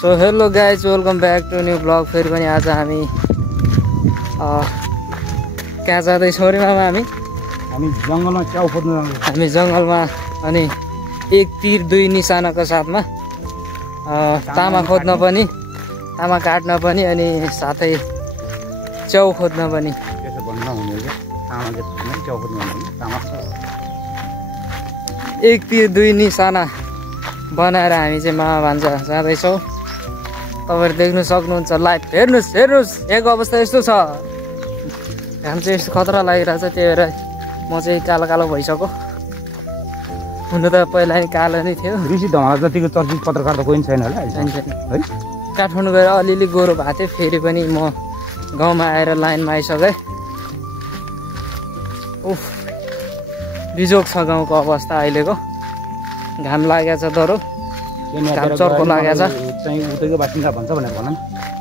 So hello guys, welcome back to new blog. फेरि पनि आज हामी कहाँ जाँदैछौँ अरे मामा? हामी जङ्गलमा च्याउ खोज्नु जाँदैछौँ। हामी जङ्गलमा अनि एक तीर दुई निशानाको साथमा तामा खोज्न पनि, तामा काट्न पनि अनि साथै च्याउ खोज्न पनि। त्यसो भन्नु नहुने हो, तामाले च्याउ खोज्नु भन्नु तामा एक तीर दुई निशाना बनाएर हामी चाहिँ मामा भान्जा जाँदैछौँ। तपाईँहरू देख्नु सक्नुहुन्छ लाइभ। हेर्नुहोस् हेर्नुहोस्, यहाँको अवस्था यस्तो छ। घाम चाहिँ यस्तो खतरा लागिरहेछ, त्यही भएर म चाहिँ कालो कालो भइसक्यो। हुनु त पहिला नि कालो नै थियो। ऋषि धमाल जतिको चर्चित पत्रकार त कोही छैन होला है। काठमाडौँ गएर अलिअलि गोरो भएको थियो, फेरि पनि म गाउँमा आएर लाइनमा आइसकेँ। उफ, बिजोग छ गाउँको अवस्था अहिलेको। घाम लागेको छ, डह्रो घाम चर्को लागेको छ। चाहिँ उतैको बासिन्दा भन्छ भनेर भन न।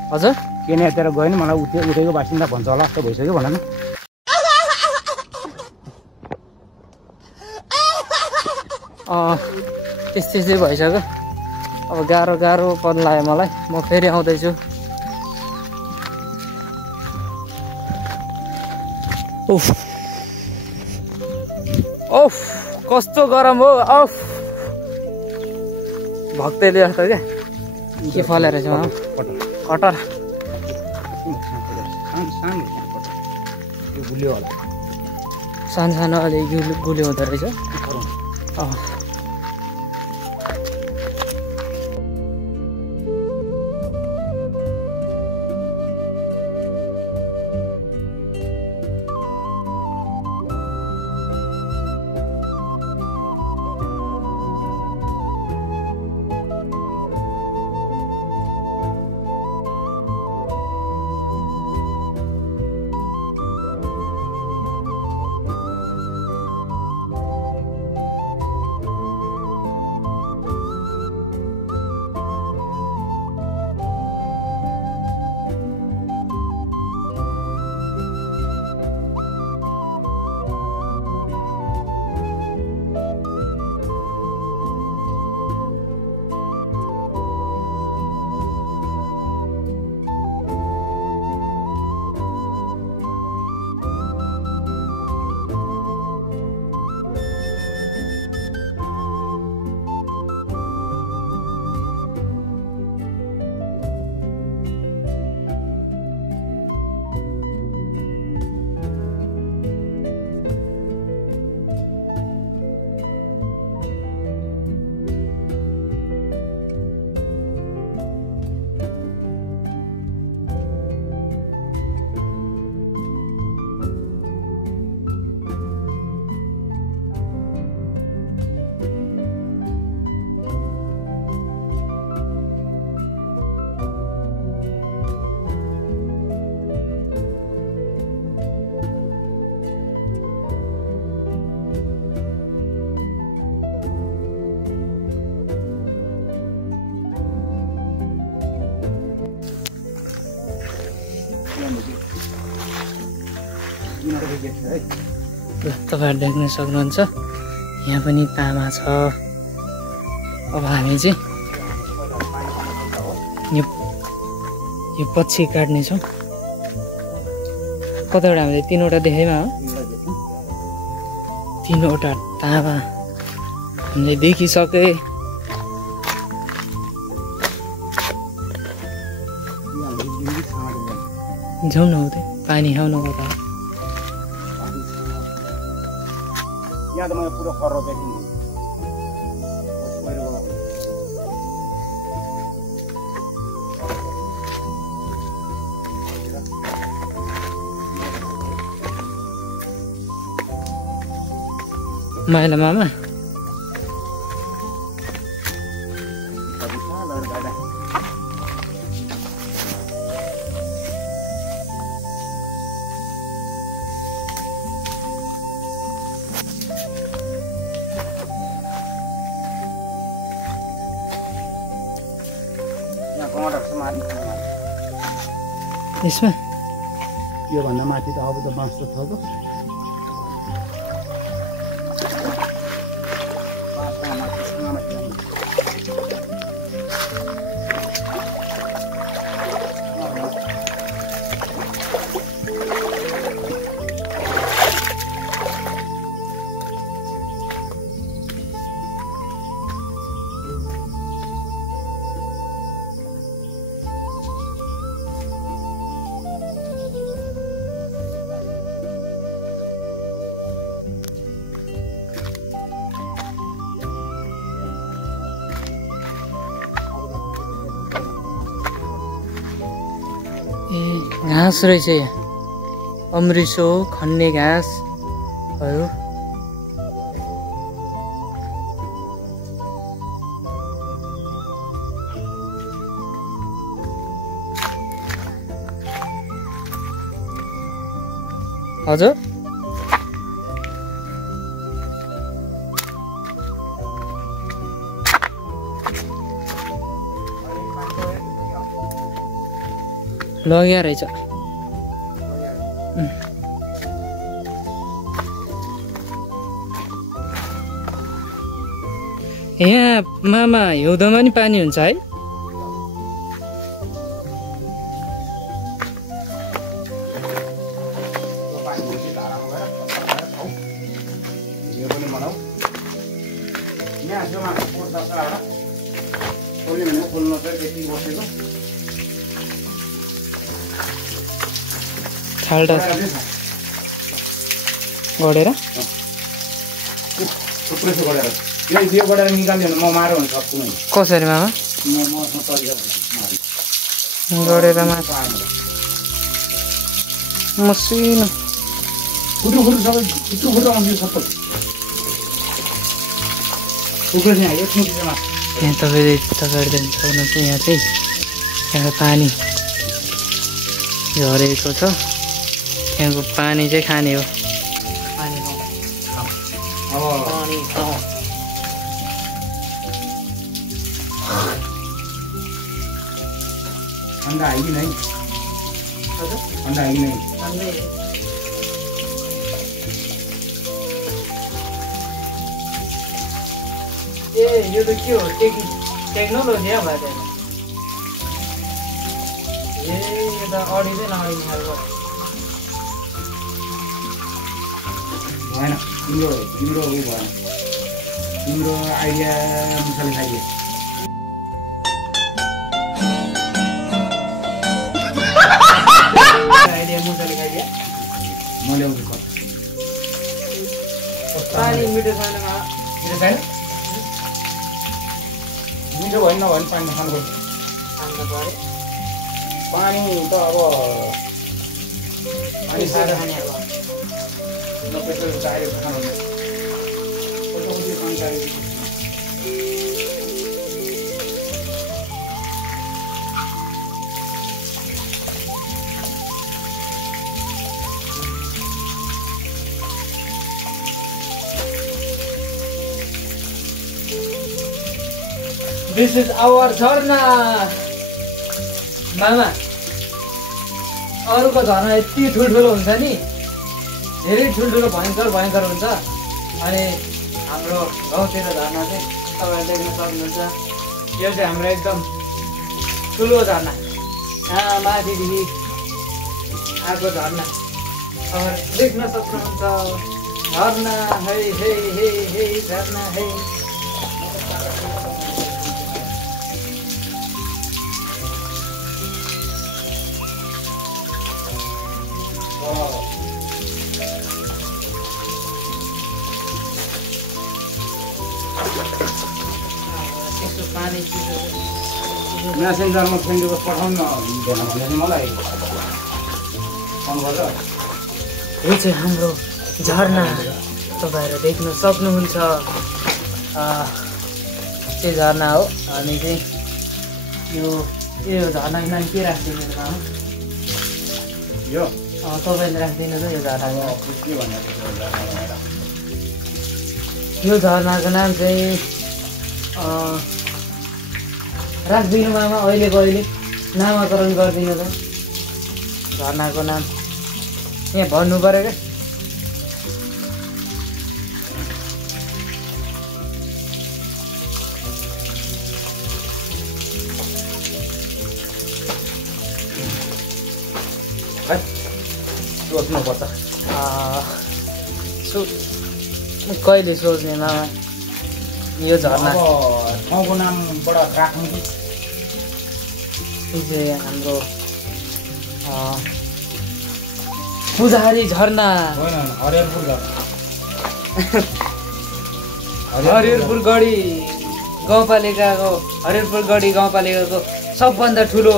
हजुर, केन्यातिर गयो नि मलाई उतैको बासिन्दा भन्छ होला जस्तो भइसक्यो भन न। त्यस्तै चाहिँ भइसक्यो। अब गाह्रो गाह्रो पन लाग्यो मलाई। म फेरि आउँदैछु। उफ ओफ, कस्तो गरम हो। अफ, भक्तैले जस्तो क्या। के फलेर चाहिँ कटर सानो सानो अलि गुलियो हुँदो रहेछ। तपाईँहरू देख्न सक्नुहुन्छ, यहाँ पनि तामा छ। अब हामी चाहिँ यो पछि काट्नेछौँ। कतिवटा हामीले 3वटा देखाइमा हो। 3वटा तामा हामीले देखिसके। जाउँ न उतै पानी खाउँ न कता। यहाँ त मैले पुरो खर देखिन्छ। माइला मामा यसमा योभन्दा माथि त अब त बाँस त छ त। ए घाँस रहेछ यहाँ, अमृसो खन्ने घाँसहरू। हजुर लग्या रहेछ। यहाँ मामा हिउँदोमा नि पानी हुन्छ है? खाल्डा गढेर यो गढेर निकाल्यो भने म मारो हुन सक्छु नि। कसरी मामा? गढेर मसिनो फुटु सबै फुटु आउँछ सबै उक्रेछ यहाँ एक मुठीमा। यहाँ तपाईँले देख्न सक्नुहुन्छ यहाँ चाहिँ यहाँ पानी झरेको छ। त्यहाँको पानी चाहिँ खाने हो। ठन्डा आएगी नहीं? ठन्डा आएगी नहीं? ए यो त के हो? टेक्नोलोजी हो भाइ? ए यो त अडिँदै नअडिने खालको भएन। तिम्रो ऊ भएन, तिम्रो आइडिया अनुसारले खाइदियो। म ल्याउँछु पानी मिठो छैन। मिठो छैन? मिठो भयो नभए पनि पानी खानु पर्यो। पानी त अब पानी सादा खाने अब पेट्रोल चाहियो खानु पानी चाहियो। This is our झरना मामा। अरूको झरना यति ठुल्ठुलो हुन्छ नि, धेरै ठुल्ठुलो भयङ्कर हुन्छ। अनि हाम्रो गाउँतिर झरना चाहिँ तपाईँहरूले देख्न सक्नुहुन्छ। यो चाहिँ हाम्रो एकदम ठुलो झरना, यहाँ माथिदेखि आएको झरना तपाईँहरू देख्न सक्नुहुन्छ। झरना है हे हे हे झरना है। म्यासेन्जरमा फ्रेन्ड रिक्वेस्ट पठाउनु न भने मलाई फोन गरेर। यो चाहिँ हाम्रो झरना तपाईँहरू देख्न सक्नुहुन्छ। चाहिँ झरना हो। अनि चाहिँ यो झरनाको नाम के राखिदिनु नाम? यो तपाईँले राखिदिनु त यो झरनाको नाम? के भनेको यो झरनाको नाम चाहिँ राखिदिनु मामा। अहिलेको अहिले नामाकरण गरिदिनु त झरनाको नाम। यहाँ भन्नु पऱ्यो क्या। सोच्नुपर्छ। कहिले सोच्ने मामा? यो झरना ठाउँको नामबाट राख्नु कि? यो चाहिँ हाम्रो पुजारी झरना। हरिहरपुर झरना। हरिहरपुर गढी गाउँपालिकाको सबभन्दा ठुलो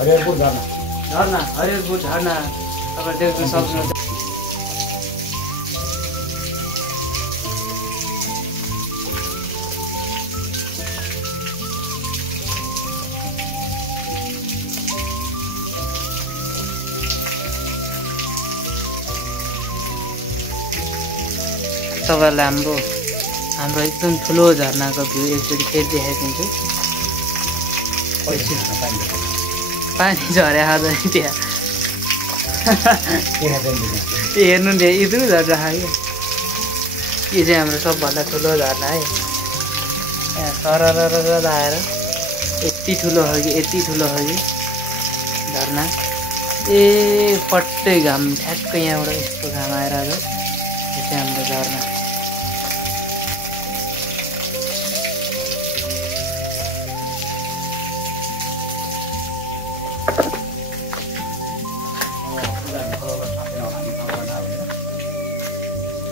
हरिहरपुर झरना। झरना हरियोपुर झरना तपाईँ देख्न सक्नुहुन्छ। तपाईँहरूलाई हाम्रो एकदम ठुलो झरनाको भ्यू एकचोटि फेरि देखाइदिन्छु। पानी झरे आज त्यहाँ हेर्नु नि यत्रो झर्ना खायो। यो चाहिँ हाम्रो सबभन्दा ठुलो झरना है। यहाँ सरर आएर यति ठुलो हो कि झरना। ए पट्टै घाम ठ्याक्कै यहाँबाट यस्तो घाम आएर आज यो चाहिँ हाम्रो झरना।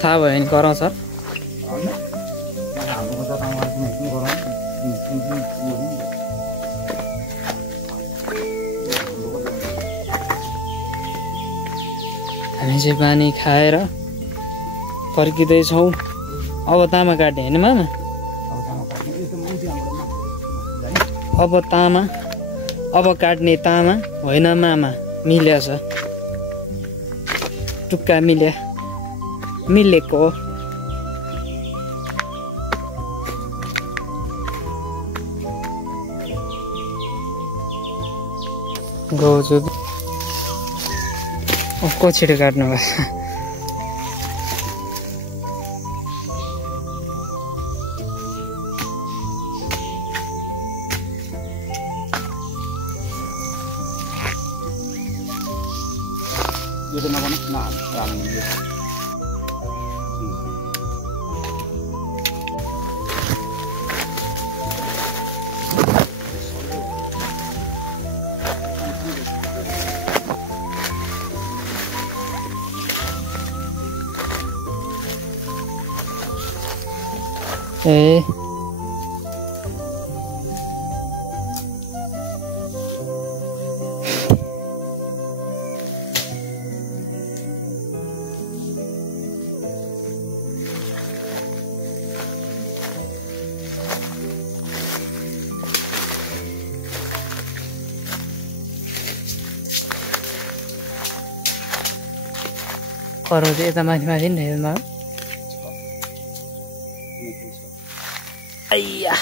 थाहा भयो नि गरौँ सर। हामी चाहिँ पानी खाएर फर्किँदैछौँ। अब तामा काट्ने होइन मामा? अब काट्ने तामा होइन मामा। मिल्या छ टुक्का मिलेको। गाउँछु को छिटो काट्नु भएको छ। ए करो चाहिँ यता माथि नि हेर्नु। अय्या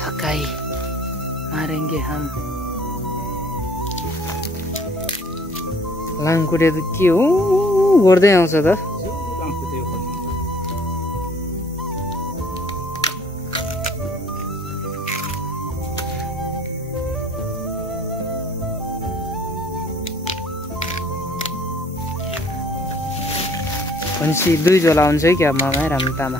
थकाई मारेंगे हम। लाङकुटे त के हो गर्दै आउँछ त। भनेपछि 2 झोला हुन्छ है क्या मामा राम्रो तामा।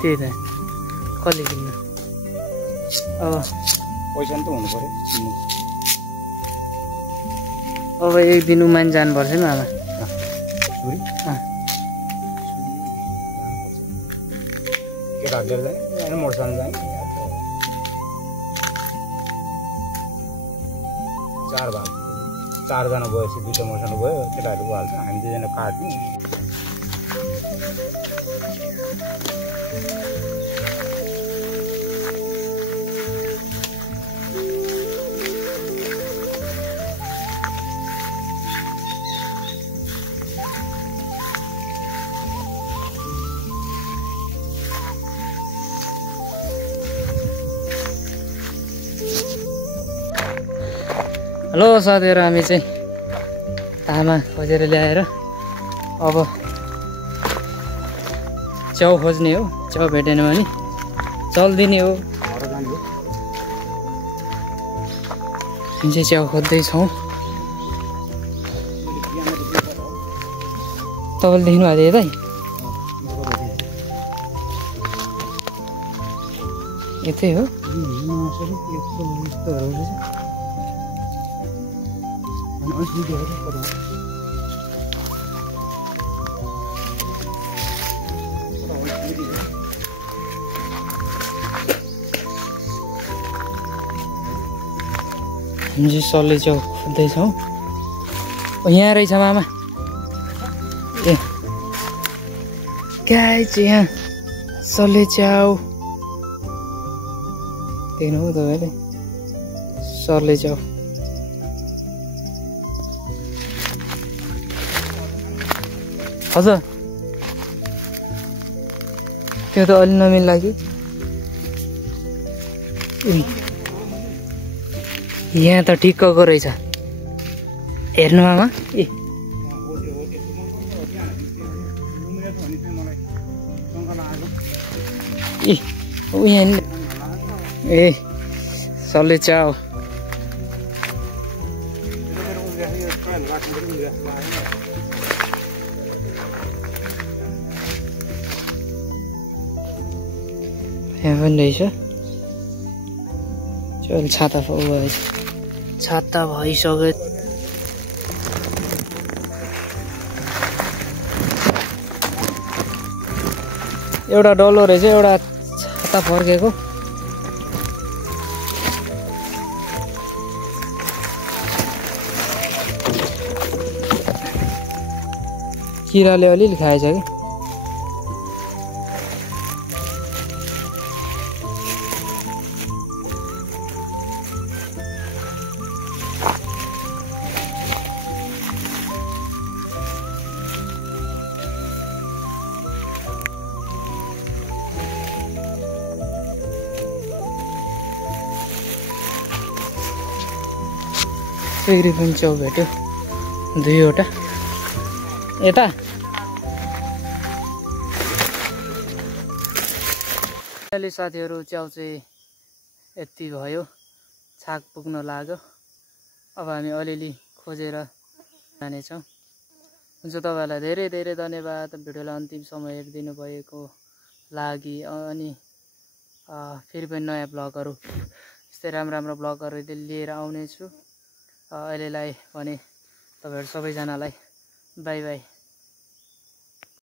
त्यही त कसले किन्नु। पैसा त हुनु पर्यो। अब एक दिन उमान जानुपर्छ नि आमा। केटाहरू जाने मोटरसाइकल जाने 4 जना गएपछि 2टा मोटरसाइकल गयो। केटाहरू हाल्छ हामी 2 जना काट्ने। हेलो साथीहरु, हामी चाहिँ तामा खोजेर ल्याएर अब च्याउ खोज्ने हो। च्याउ भेटेन भने चल्दिने हो। हामी चाहिँ च्याउ खोज्दैछौँ। तपाईँले देख्नु भएको थियो यतै यतै हो हामी चाहिँ सल्ले च्याउ खोज्दैछौँ यहाँ रहेछ मामा ए गाई चाहिँ यहाँ सल्ले च्याउ देख्नु हो तपाईँले सल्ले च्याउ हजुर त्यो त अलि नमिल्ला कि यहाँ त ठिक्कको रहेछ हेर्नु मामा ए यहाँ ए सल्ले च्याउ यहाँ पनि रहेछ चल छाता भएछ छाता भइसक्यो एउटा डल्लो रहेछ एउटा छाता फर्केको किराले अलिअलि खाएछ कि सेग्री पनि च्याउ भेट्यो दुईवटा यता अहिले साथीहरू च्याउ चाहिँ यति भयो छाक पुग्न लाग्यो अब हामी अलिअलि खोजेर जानेछौँ हुन्छ तपाईँहरूलाई धेरै धेरै धन्यवाद भिडियोलाई अन्तिमसम्म हेरिदिनु भएको लागि अनि फेरि पनि नयाँ ब्लगहरू यस्तै राम्रो ब्लगहरू लिएर आउनेछु अहिलेलाई भने तपाईहरु सबैजनालाई बाई बाई।